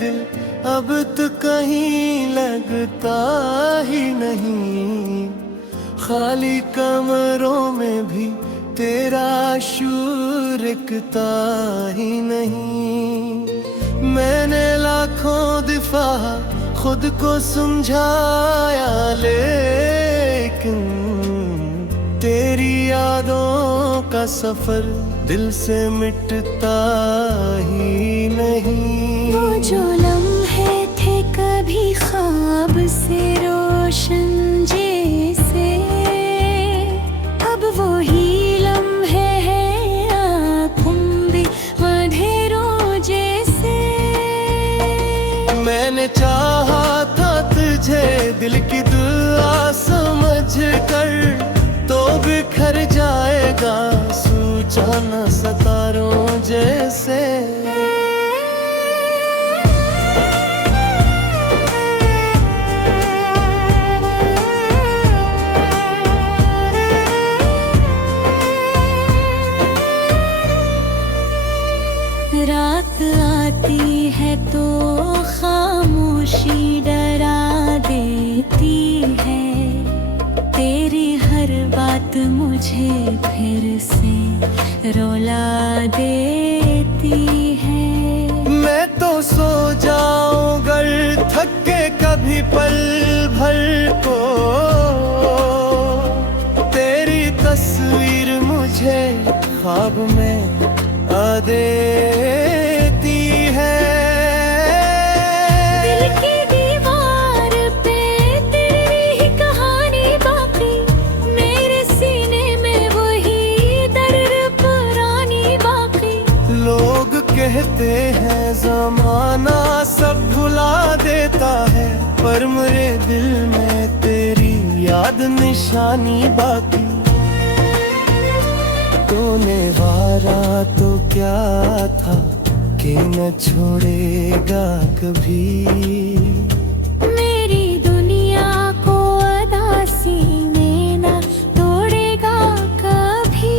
दिल अब तो कहीं लगता ही नहीं। खाली कमरों में भी तेरा शूर रुकता ही नहीं। मैंने लाखों दफा खुद को समझाया, लेकिन तेरी यादों का सफर दिल से मिटता ही नहीं। वो जो लम्हे थे कभी ख्वाब से रोशन जैसे, अब वो ही लम्हे हैं आँखों भी अंधेरों जैसे। मैंने चाहा था तुझे दिल की दुआ समझ कर, तो बिखर जाएगा सूझा न सितारों जैसे। रात आती है तो खामोशी डरा देती है, तेरी हर बात मुझे फिर से रुला देती है। मैं तो सो जाऊं गर थक के कभी पल भर को, तेरी तस्वीर मुझे ख्वाब में आ देती है। दिल की दीवार पे तेरी ही कहानी बाकी, मेरे सीने में वही दर्द पुरानी बाकी। लोग कहते हैं ज़माना सब भुला देता है, पर मेरे दिल में तेरी याद निशानी बाकी। तूने वारा तो क्या था कि न छोड़ेगा कभी, मेरी दुनिया को उदासी में न तोड़ेगा कभी।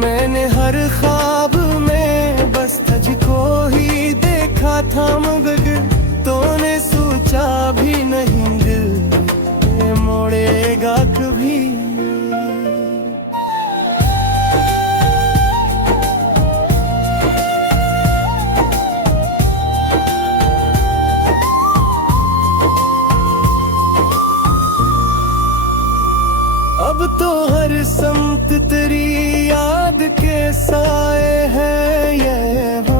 मैंने हर ख्वाब में बस तुझको ही देखा था, मगर तूने सोचा भी नहीं दिल ये मोड़ेगा कभी। अब तो हर समत तेरी याद के साए हैं यहाँ,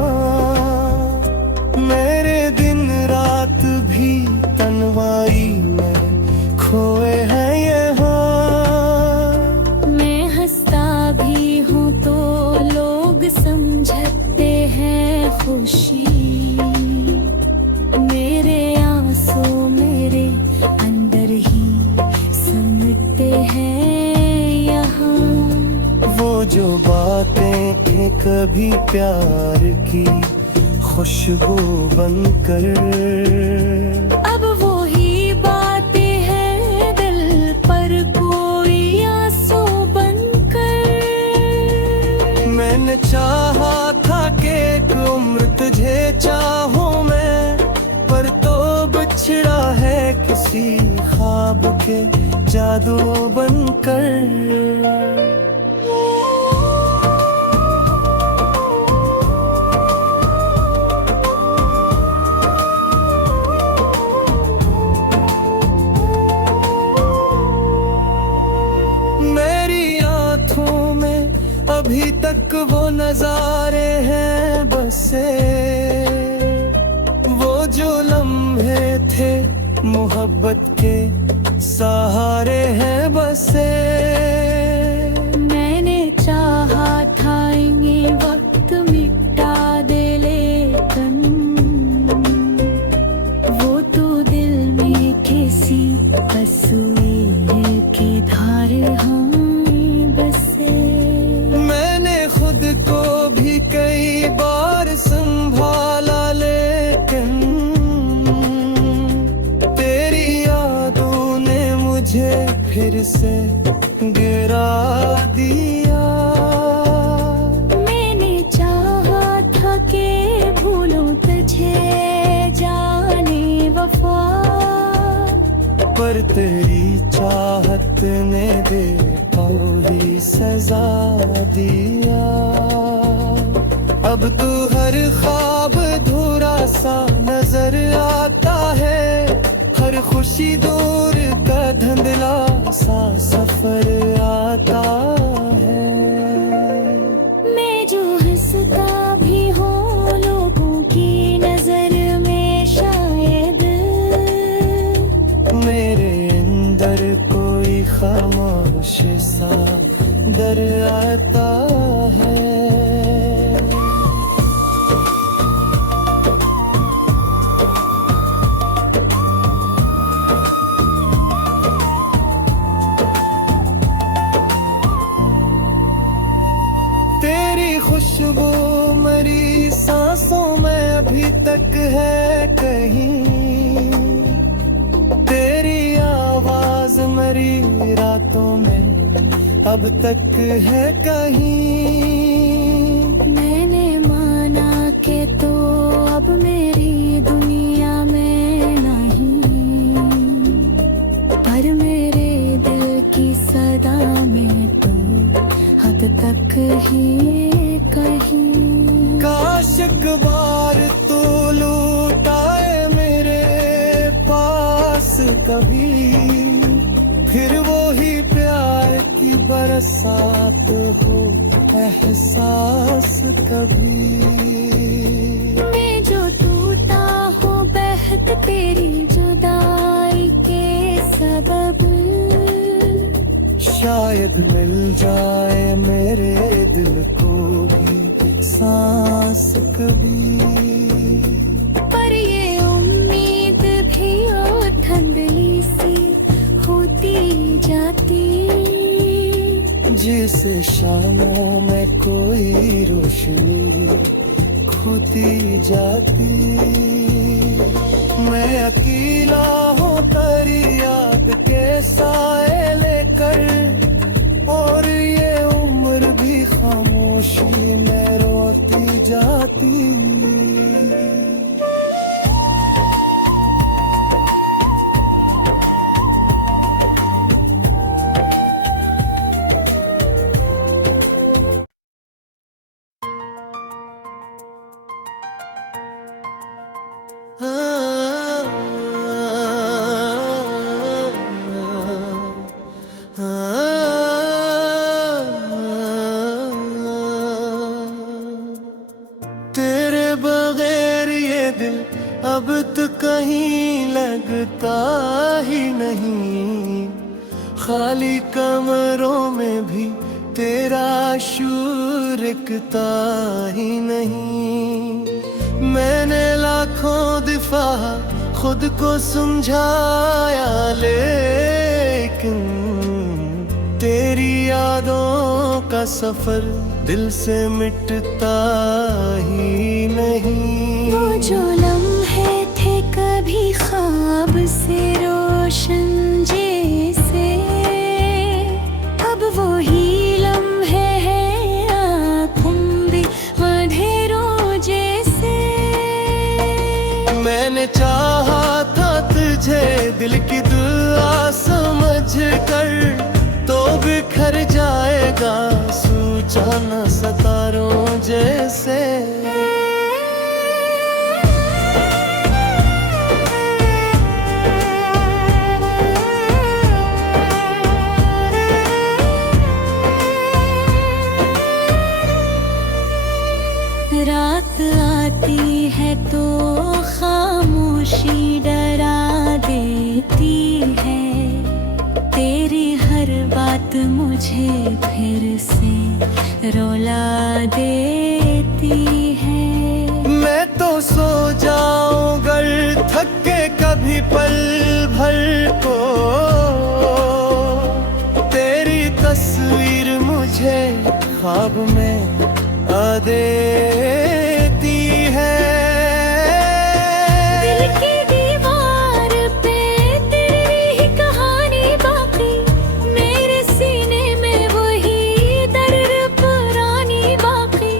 मेरे दिन रात भी तन्हाई में खोए हैं यहाँ। मैं हंसता भी हूँ तो लोग समझते हैं खुशी, मेरे आंसू मेरे अंदर ही समझते हैं यहाँ। वो जो बातें थी कभी प्यार की खुशबू बनकर, अब वो ही बातें हैं दिल पर कोई आंसू बनकर। मैंने चाहा था कि एक उम्र तुझे चाहूं मैं, पर तो बिछड़ा है किसी ख्वाब के जादू बनकर। अभी तक वो नजारे हैं बसे, वो जो लम्हे थे मोहब्बत के सहारे हैं बसे। मैंने चाहा था ये वक्त मिटा दे, लेकिन वो तो दिल में किसी तस्वीर की धार हम बसे। खुद को भी कई बार संभाला, लेकिन तेरी यादों ने मुझे फिर से गिरा पर तेरी चाहत ने देखा ही सजा दिया। अब तू हर ख्वाब धुरा सा नजर आता है, हर खुशी दूर का धुंधला सा सफर आता है। मैं जो हंसता भी हूँ लोगों की नजर में, शायद मेरे अंदर कोई खामोश सा डर आता है। तेरी खुशबू मेरी सांसों में अभी तक है कहीं, तेरी आवाज मेरी रातों में अब तक है कहीं। मैंने माना कि तो अब मेरी दुनिया में नहीं, पर मेरे दिल की सदा में तो हद तक ही कहीं। काश एक बार तू लौटाए मेरे पास कभी, फिर वो ही प्यार की बरसात हो एहसास कभी। मैं जो टूटा हूँ बेहद तेरी जुदाई के सबब, शायद मिल जाए मेरे दिल को भी सांस कभी। पर ये उम्मीद भी और धुंधली सी होती जाती, जिसे शामों में कोई रोशनी खोती जाती। मैं अकेला हूँ तेरी याद के साए लेकर, और ये उम्र भी खामोशी में रोती जाती। तेरे बगैर ये दिल अब तो कहीं लगता ही नहीं, खाली कमरों में भी तेरा शूरकता ही नहीं। मैंने लाखों दफा खुद को समझाया, लेकिन तेरी यादों का सफर दिल से मिटता ही नहीं। वो जो लम्हे थे कभी ख्वाब से रोशन जैसे, अब वो ही लम्हे हैं आँखों में अंधेरों जैसे। मैंने चाहा था तुझे दिल की दुआ समझ कर, तो बिखर जाएगा सूझा न सितारों जैसे। रात आती है तो खामोशी डरा देती है, तेरी हर बात मुझे फिर से रुला देती है। मैं तो सो जाऊं गर थक के कभी पल भर को, तेरी तस्वीर मुझे ख्वाब में आ देती है। दिल की दीवार पे तेरी ही कहानी बाकी, मेरे सीने में वही दर्द पुरानी बाकी।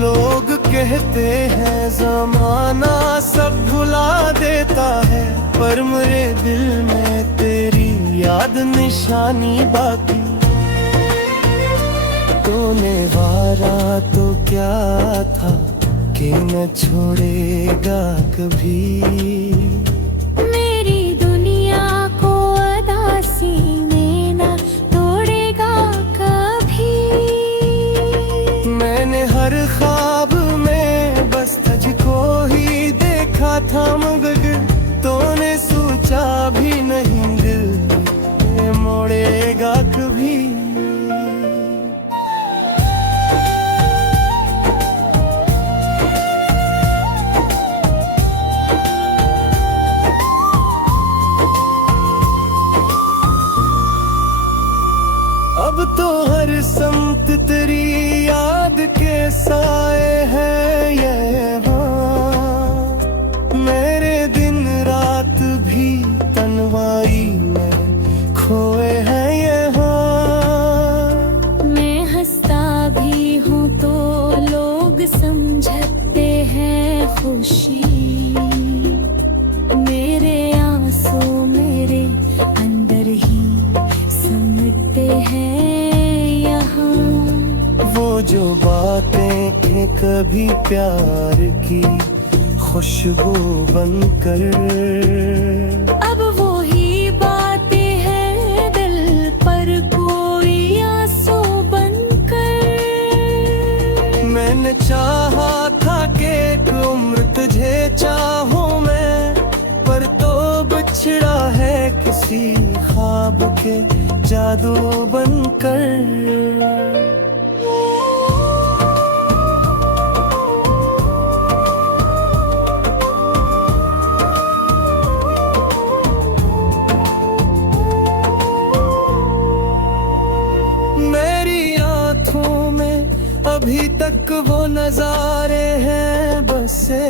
लोग कहते हैं जमाना सब भुला देता है, पर मेरे दिल में तेरी याद निशानी बाकी। तूने वारा तो क्या था कि न छोड़ेगा कभी। मेरी दुनिया को उदासी में न तोड़ेगा कभी। मैंने हर ख्वाब में बस तुझको ही देखा था, मगर तूने सोचा भी नहीं दिल ये मोड़ेगा कभी। अब तो हर समत तेरी याद के साए हैं यहाँ। मेरे दिन रात भी तन्हाई में खोए हैं यहाँ। मैं हंसता भी हूँ तो लोग समझते हैं खुशी। मेरे आंसू मेरे अंदर ही समझते हैं यहाँ। वो जो बातें थे कभी प्यार की खुशबू बनकर, अब वो ही बातें हैं दिल पर कोई आंसू बनकर। मैंने चाहा था कि एक उम्र तुझे चाहूं मैं, पर तो बिछड़ा है किसी ख्वाब के जादू बनकर। मेरी आँखों में अभी तक वो नजारे हैं बसे,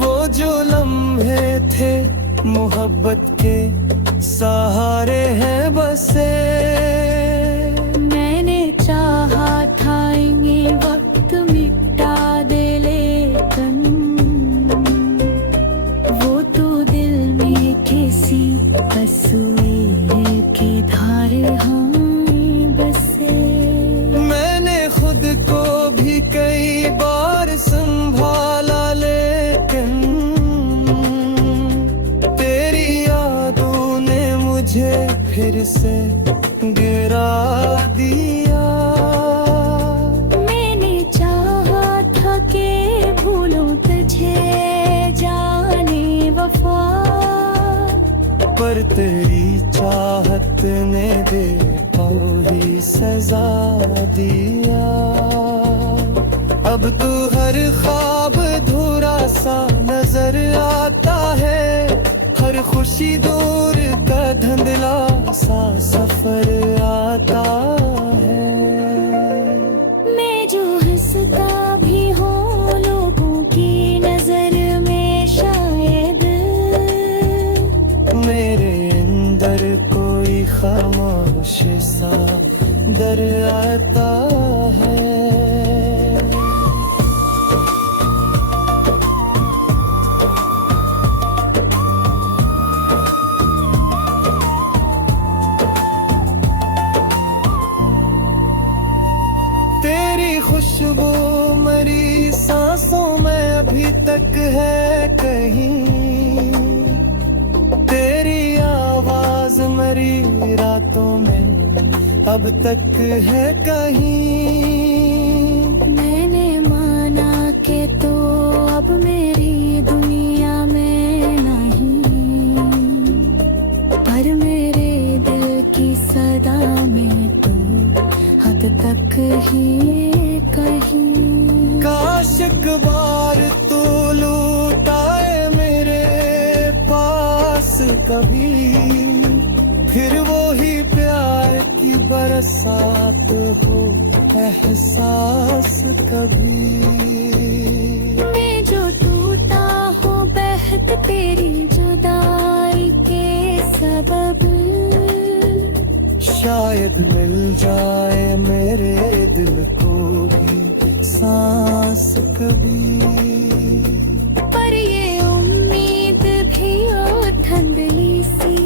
वो जो लम्हे थे मोहब्बत के सहारे हैं बसे। मैंने चाहा था ये वक्त मिटा दे लेकिन वो तो दिल में किसी तस्वीर के धारे हम बसे। मैंने खुद को भी कई बार संभाला, लेकिन तेरी यादों ने मुझे फिर से गिरा दिया। मैंने चाहा था कि भूलूं तुझे जाने वफा, पर तेरी चाहत ने देखो ही सजा दिया। अब तू हर ख्वाब धुरा सा नजर आता है, हर खुशी दूर का धुंधला सा सफर आता है। मैं जो हंसता भी हूँ लोगों की नजर में शायद, मेरे अंदर कोई खामोश सा डर आता है। तेरी खुशबू मेरी सांसों में अभी तक है कहीं, तेरी आवाज मेरी रातों में अब तक है कहीं। मैंने माना कि तो अब मेरी दुनिया में नहीं, पर मेरे दिल की सदा में तो हद तक ही कहीं। काश एक बार तू लौटाए मेरे पास कभी, फिर वो ही प्यार की बरसात हो एहसास कभी। मैं जो टूटा हूँ बेहद तेरी जुदाई के सबब, शायद मिल जाए मेरे दिल को भी सांस कभी। पर ये उम्मीद भी ओ धंधली सी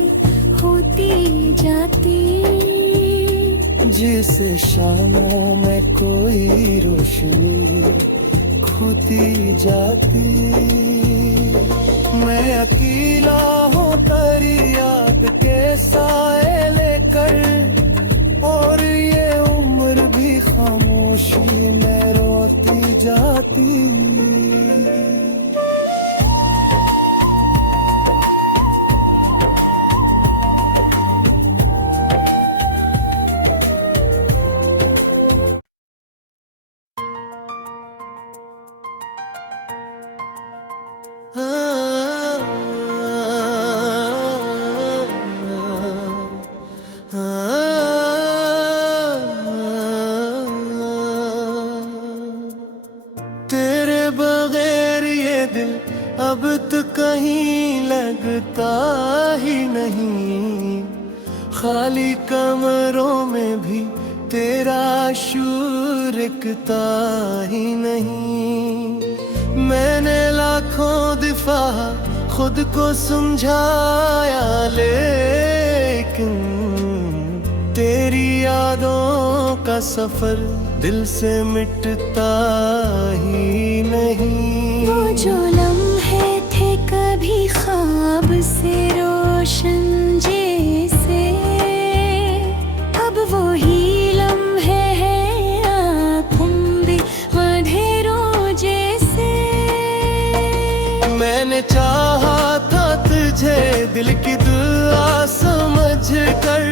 जैसे शामों में कोई रोशनी खोती जाती। मैं अकेला हूँ तेरी याद के साए लेकर, और ये उम्र भी खामोशी में रोती जाती। तेरे बगैर ये दिल अब तो कहीं लगता ही नहीं, खाली कमरों में भी तेरा शूर दिखता ही नहीं। मैंने लाखों दफा खुद को समझाया, लेकिन तेरी यादों का सफर दिल से मिटता ही नहीं। वो जो लम्हे थे कभी ख्वाब से रोशन जैसे, अब वो ही लम्हे हैं आँखों में अंधेरों जैसे। मैंने चाहा था तुझे दिल की दुआ समझ कर,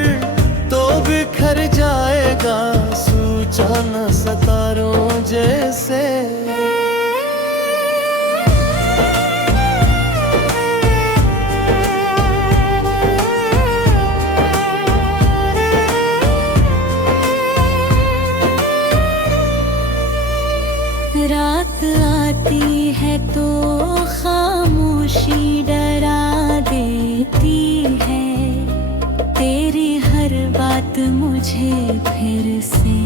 तो बिखर जाएगा सूझा न सितारों जैसे। रात आती है तो खामोशी डरा देती है, तेरी हर बात मुझे फिर से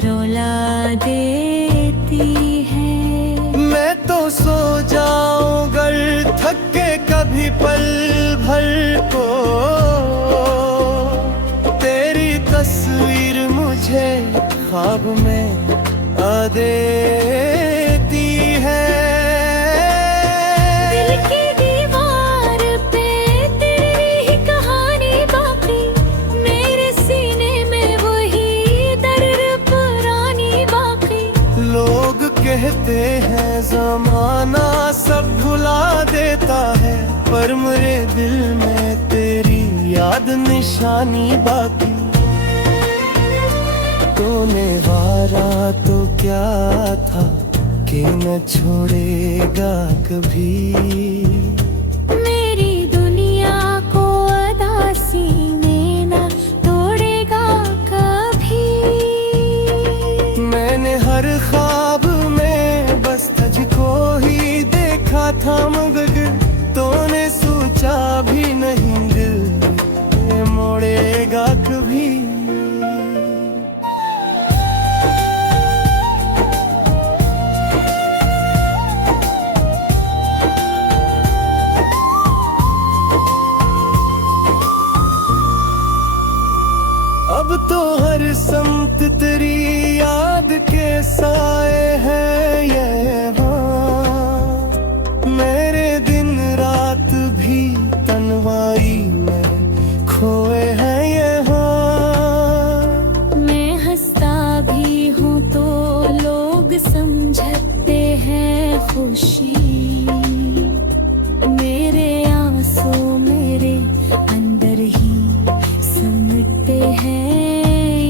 रुला देती है। मैं तो सो जाऊं गर थक के कभी पल भर को, तेरी तस्वीर मुझे ख्वाब में आ देती है। दिल की दीवार पे तेरी ही कहानी बाकी, मेरे सीने में वही दर्द पुरानी बाकी। लोग कहते हैं जमाना सब भुला देता है, पर मेरे दिल में तेरी याद निशानी बाकी। तूने वारा तो क्या था कि न छोड़ेगा कभी, मेरी दुनिया को अदासी में न तोड़ेगा कभी। मैंने हर ख्वाब में बस तुझको ही देखा था, मगर तूने सोचा भी नहीं दिल ये मोड़ेगा कभी। अब तो हर समत तेरी याद के साए हैं यहाँ, मेरे दिन रात भी तन्हाई में खोए हैं यहाँ। मैं हंसता भी हूँ तो लोग समझते हैं खुशी, मेरे आंसू मेरे अंदर ही समझते हैं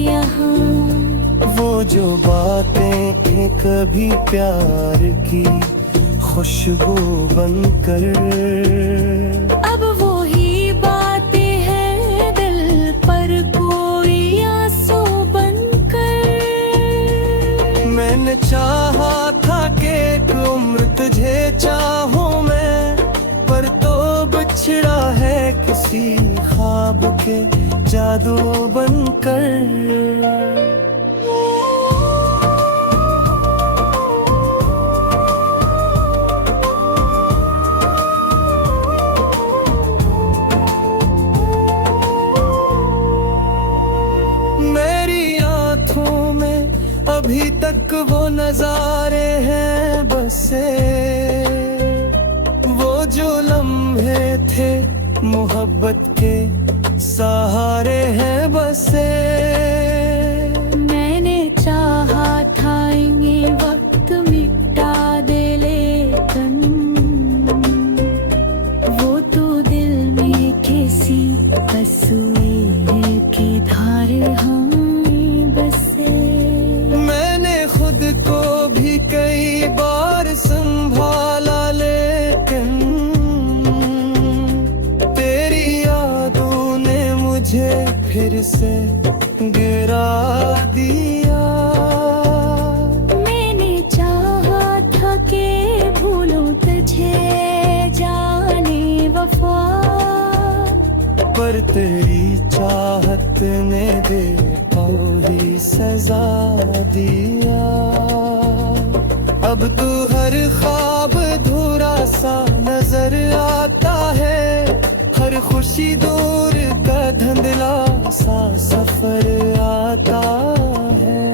यहाँ। वो जो बातें थे कभी प्यार की खुशबू बनकर, अब वो ही बातें हैं दिल पर कोई आंसू बनकर। मैंने चाहा था कि एक उम्र तुझे चाहूं मैं, पर तो बिछड़ा है किसी ख्वाब के जादू बनकर। मेरी अभी तक वो नजारे हैं बसे, वो जो लम्हे थे मोहब्बत के सहारे हैं बसे। मैंने चाहा था ये वक्त मिटा दे लेकिन वो तो दिल में किसी कसूए की धार हम बसे। मैंने खुद को भी कई बार संभाला लेकिन तेरी यादों ने मुझे फिर से गिरा दिया। मैंने चाहा था कि भूलूं तुझे जाने वफा, पर तेरी चाहत ने दे ही सजा दिया। अब तू हर ख्वाब अधूरा सा नजर आता है, हर खुशी दूर का धुंधला सा सफर आता है।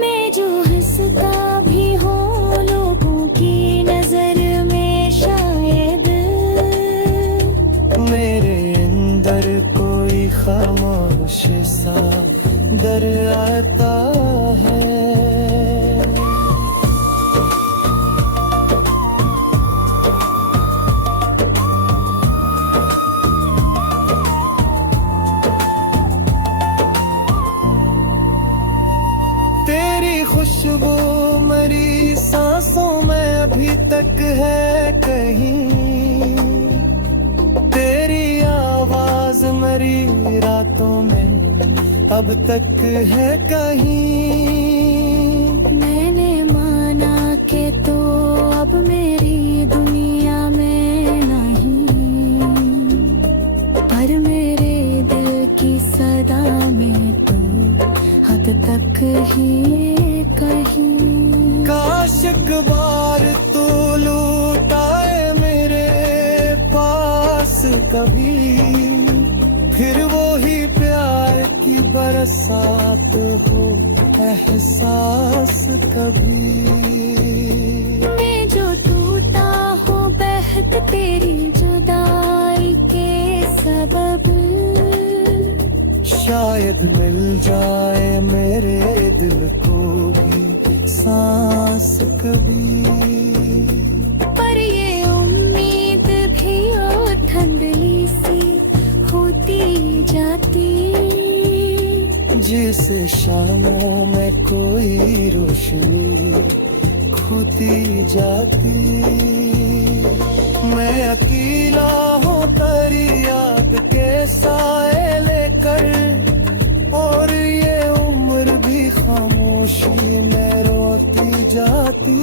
मैं जो हंसता भी हूँ लोगों की नजर में शायद मेरे अंदर कोई खामोश सा डर आता है। तेरी खुशबू मेरी सांसों में अभी तक है कहीं, तेरी आवाज मेरी रातों में अब तक है कहीं। मैंने माना कि तो अब मेरी दुनिया में नहीं, पर मेरे दिल की सदा में तो हद तक ही कहीं। काश एक बार तू लौटाए मेरे पास कभी, फिर वो ही प्यार की बरसात हो एहसास कभी। मैं जो टूटा हूँ बेहद तेरी जुदाई के सबब, शायद मिल जाए मेरे दिल को भी सांस कभी। पर ये उम्मीद भी और धुंधली सी होती जाती, जिसे शामों में कोई रोशनी खोती जाती। मैं अकेला हूँ तेरी याद के साए लेकर, और ये उम्र भी खामोशी में रोती जाती।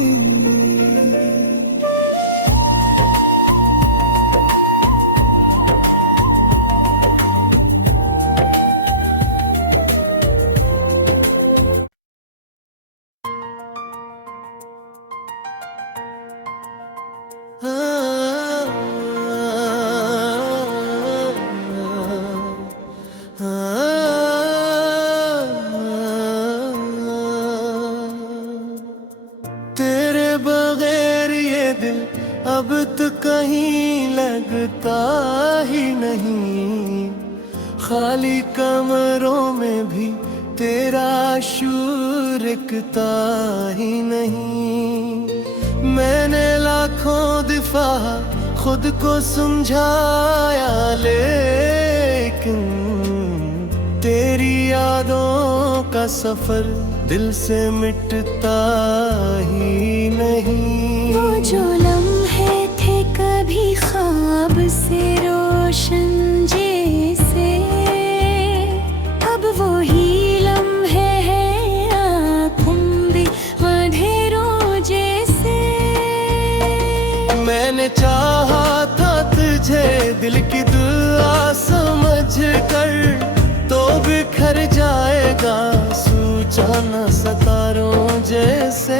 तेरे बगैर ये दिल अब तो कहीं लगता ही नहीं, खाली कमरों में भी तेरा शूरकता ही नहीं। मैंने लाखों दफा खुद को समझाया लेकिन तेरी यादों का सफर दिल से मिटता ही नहीं। वो जो लम्हे थे कभी ख्वाब से रोशन जैसे, अब वो ही लम्हे हैं आँखों में अंधेरों जैसे। मैंने चाहा था तुझे दिल की दुआ समझ कर, तो बिखर जाएगा सूचना सितारों जैसे।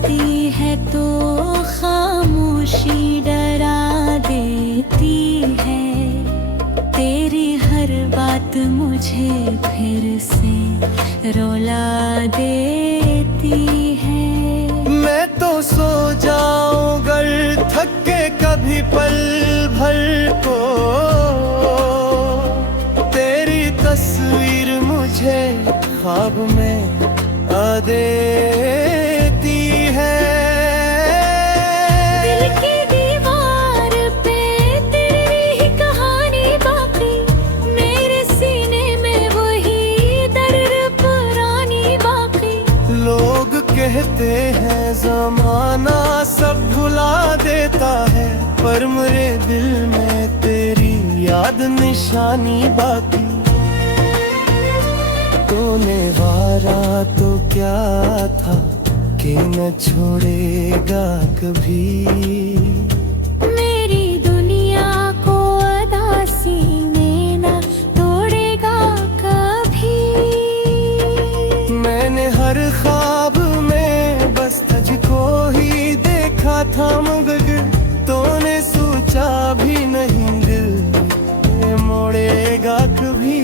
आती है तो खामोशी डरा देती है। तेरी हर बात मुझे फिर से रुला देती है। मैं तो सो जाऊं गर थक के कभी पल भर को, तेरी तस्वीर मुझे ख्वाब में आ देती है। दिल की दीवार पे तेरी ही कहानी बाकी, मेरे सीने में वही दर्द पुरानी बाकी। लोग कहते हैं जमाना सब भुला देता है, पर मेरे दिल में तेरी याद निशानी बाकी। तूने वारा तो क्या था कि न छोड़ेगा कभी, मेरी दुनिया को उदासी में न तोड़ेगा कभी। मैंने हर ख्वाब में बस तुझको ही देखा था, मगर तूने सोचा भी नहीं दिल ये मोड़ेगा कभी।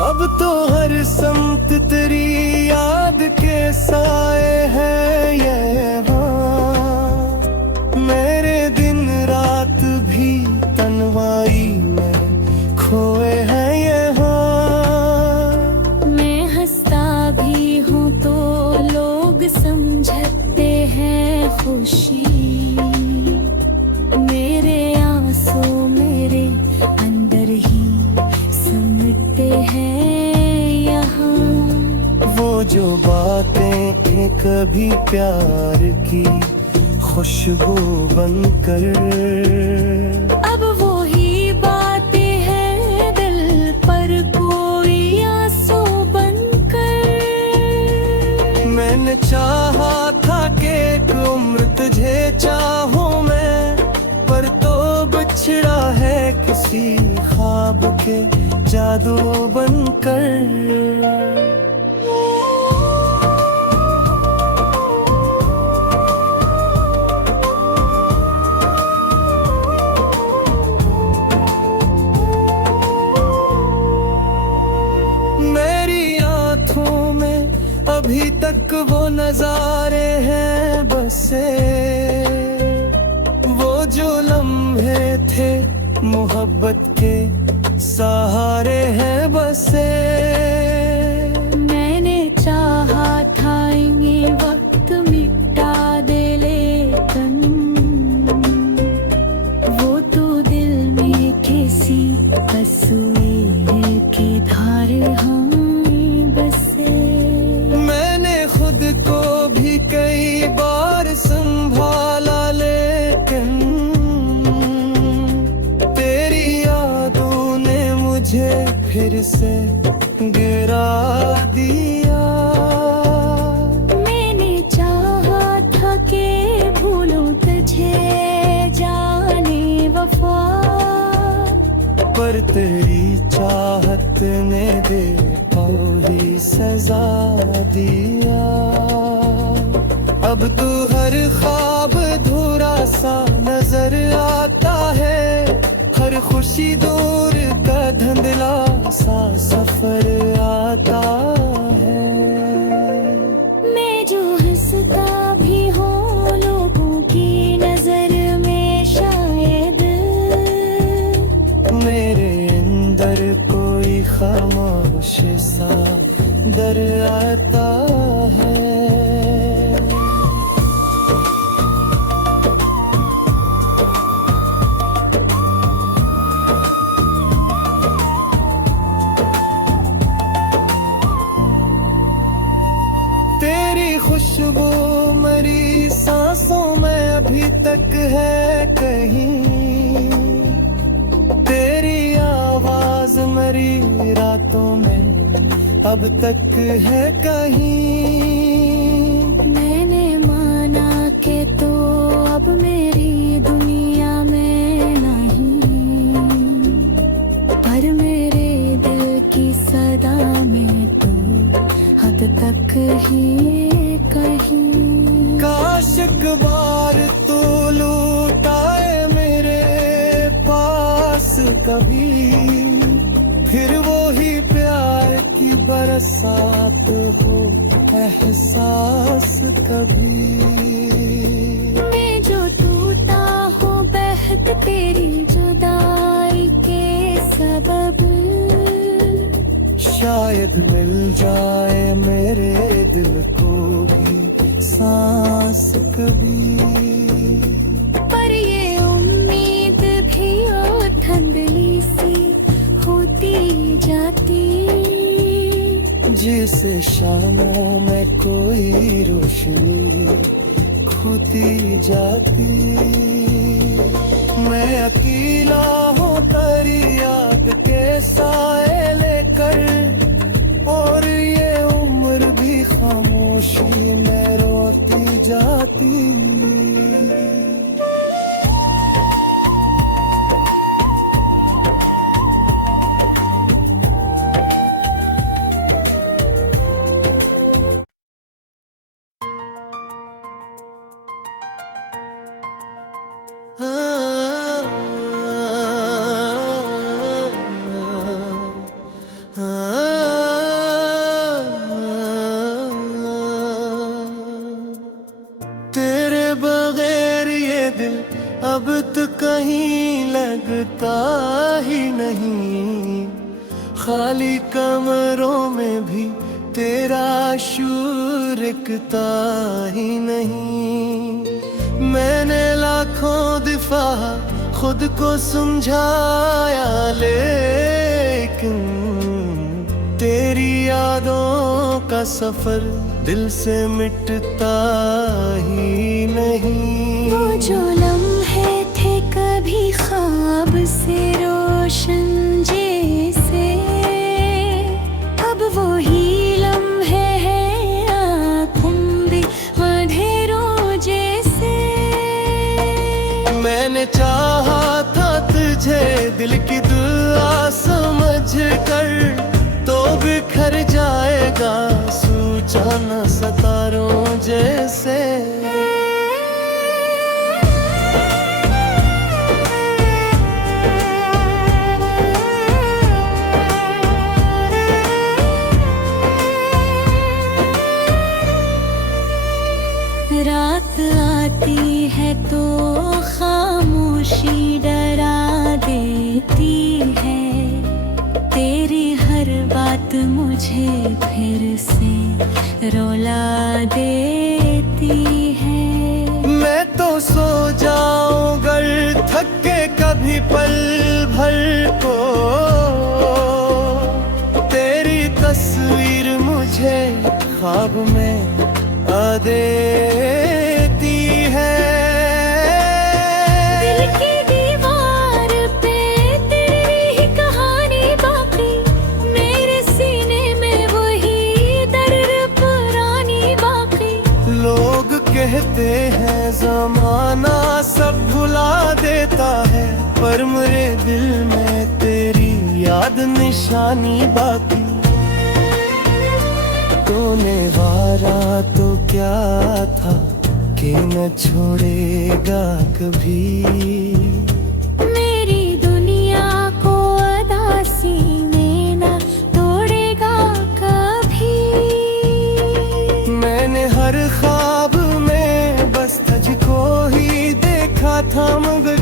अब तो हर समत तेरी याद के साए हैं यहाँ, मेरे दिन रात भी तन्हाई में खोए हैं यहाँ। मैं हंसता भी हूँ तो लोग समझते हैं खुशी, मेरे आंसू मेरे अंदर ही समझते हैं यहाँ। वो जो बातें थे कभी प्यार की खुशबू बनकर, अब वो ही बातें हैं दिल पर कोई आंसू बनकर। मैंने चाहा था कि एक उम्र तुझे चाहूं मैं, पर तो बिछड़ा है किसी ख्वाब के जादू बनकर। मेरी आँखों में अभी तक वो नजारे हैं बसे, वो जो लम्हे थे मोहब्बत के सहारे हैं बसे। मैंने चाहा था ये वक्त मिटा दे लेकिन वो तो दिल में किसी तस्वीर की धार हम बसे। मैंने खुद को भी कई बार संभाला, लेकिन तेरी यादों ने मुझे फिर से गिरा दिया। मैंने चाहा था कि भूलूं तुझे जाने वफा, पर तेरी चाहत ने दे ही सजा दिया। अब तू हर ख्वाब अधूरा सा नजर आता है, हर खुशी दूर का धुंधला सा सफर आता है। मैं जो हंसता भी हूँ लोगों की नजर में शायद, मेरे अंदर कोई खामोश सा डर आता है। तेरी खुशबू मेरी सांसों में अभी तक है कहीं, तेरी आवाज मेरी रातों में अब तक है कहीं। मैंने माना कि अब मेरी दुनिया में नहीं, पर मेरे दिल की सदा में तो हद तक ही कहीं। काश एक बार तू लौटाए मेरे पास कभी, फिर वो ही प्यार की बरसात हो एहसास कभी। मैं जो टूटा हूँ बेहद तेरी जुदाई के सबब, शायद मिल जाए मेरे दिल को भी सांस कभी। पर ये उम्मीद भी ओ धंधली सी होती जाती, जिसे शामों में कोई रोशनी खोती जाती। मैं अकेला हूँ तेरी याद के साए लेकर, और ये उम्र भी खामोशी में रोती जाती। तेरे बगैर ये दिल अब तो कहीं लगता ही नहीं, खाली कमरों में भी तेरा शूरकता ही नहीं। मैंने लाखों दफा खुद को समझाया, लेकिन तेरी यादों का सफर दिल से मिटता ही नहीं। वो जो लम्हे थे कभी ख्वाब से रोशन जैसे, अब वो ही लम्हे हैं आँखों में अंधेरों जैसे। मैंने चाहा था तुझे दिल की दुआ समझ कर, तो बिखर जाएगा सूझा न सितारों जैसे। रात आती है तो खामोशी डरा देती है, तेरी हर बात मुझे फिर से रुला देती है। मैं तो सो जाऊं गर थक के कभी पल भर को, तेरी तस्वीर मुझे ख्वाब में आ देती है। दिल की दीवार पे तेरी ही कहानी बाकी, मेरे सीने में वही दर्द पुरानी बाकी। लोग कहते हैं जमाना सब भुला देता है, पर मेरे दिल में तेरी याद निशानी बाकी। तूने वारा तो क्या था कि न छोड़ेगा कभी, मेरी दुनिया को अदासी में न तोड़ेगा कभी। मैंने हर ख्वाब में बस तुझको ही देखा था, मगर